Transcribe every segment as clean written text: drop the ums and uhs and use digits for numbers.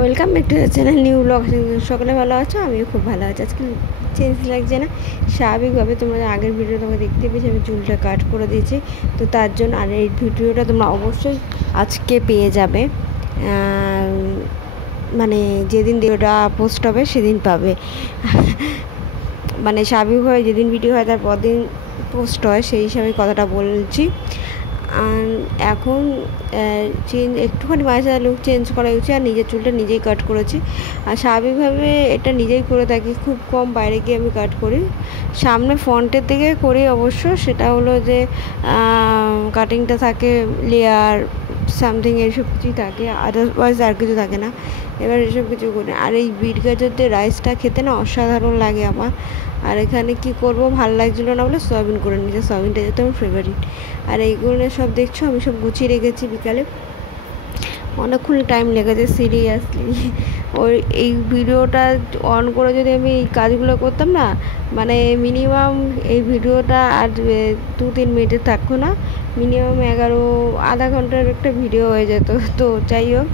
Welcome back to the channel new blog. সকালে ভালো আছো? আমিও খুব ভালো আছি। আজকে চেঞ্জ লাগছে না, স্বাভাবিকভাবে তোমরা আগের ভিডিও তোমরা দেখতে পেয়েছি আমি চুলটা কাট করে দিয়েছি। তো তার জন্য আর এই ভিডিওটা তোমরা অবশ্যই আজকে পেয়ে যাবে, মানে যেদিন ভিডিওটা পোস্ট হবে সেদিন পাবে। মানে স্বাভাবিকভাবে যেদিন ভিডিও হয় তার পরদিন পোস্ট হয়, সেই হিসাবে কথাটা বলছি। এখন একটুখানি মাঝে লুক চেঞ্জ করা হয়েছে আর নিজের চুলটা নিজেই কাট করেছি। আর স্বাভাবিকভাবে এটা নিজেই করে থাকি, খুব কম বাইরে গিয়ে আমি কাট করি। সামনে ফ্রন্টের দিকে করি অবশ্য, সেটা হলো যে কাটিংটা থাকে লেয়ার সামথিং এইসব কিছুই থাকে, আদারওয়াইজ আর কিছু থাকে না। এবার এসব কিছু করি। আর এই বিট গাজর দিয়ে রাইসটা খেতে না অসাধারণ লাগে আমার। আর এখানে কি করব, ভালো লাগছিলো না বলে সয়াবিন করে নিয়েছি। সয়াবিনটা যেহেতু আমার ফেভারিট। আর এইগুলো সব দেখছো আমি সব গুছিয়ে রেখেছি। বিকালে অনেকক্ষণ টাইম লেগেছে সিরিয়াসলি। ওই এই ভিডিওটা অন করে যদি আমি এই কাজগুলো করতাম না, মানে মিনিমাম এই ভিডিওটা আর 2-3 মিনিটে থাকতো না, মিনিমাম আধা ঘন্টার একটা ভিডিও হয়ে যেত। তো যাই হোক,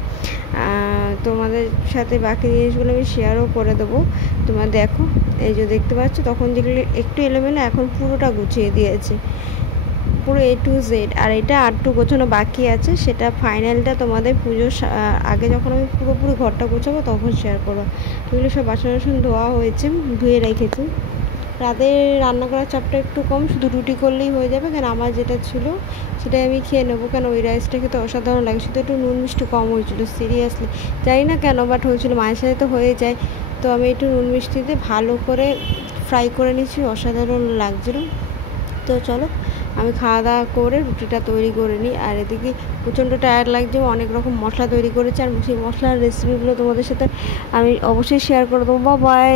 তোমাদের সাথে বাকি জিনিসগুলো আমি শেয়ারও করে দেবো। তোমরা দেখো, এই যে দেখতে পাচ্ছ তখন যেগুলো একটু এলোমেলো, এখন পুরোটা গুছিয়ে দিয়েছে, পুরো A to Z। আর এটা আরটু গোছানো বাকি আছে, সেটা ফাইনালটা তোমাদের পুজোর আগে যখন আমি পুরোপুরি ঘরটা গোছাবো তখন শেয়ার করবো। এগুলো সব বাসন ধোয়া হয়েছে, ধুয়ে রেখেছি। রাতে রান্না করার চাপটা একটু কম, শুধু রুটি করলেই হয়ে যাবে, কারণ আমার যেটা ছিল সেটাই আমি খেয়ে নেবো। কেন ওই রাইসটা খেতে অসাধারণ লাগে, শুধু একটু নুন মিষ্টি কম হয়েছিল সিরিয়াসলি, জানি না কেন, বাট হয়েছিল। মায়ের সাথে তো হয়ে যায়, তো আমি একটু নুন মিষ্টিতে ভালো করে ফ্রাই করে নিয়েছি, অসাধারণ লাগছিল। তো চলো আমি খাওয়া দাওয়া করে রুটিটা তৈরি করে নিই। আর এদিকে প্রচণ্ড টায়ার্ড লাগছে, অনেক রকম মশলা তৈরি করেছি, আর সেই মশলার রেসিপিগুলো তোমাদের সাথে আমি অবশ্যই শেয়ার করে দেবো। বাই।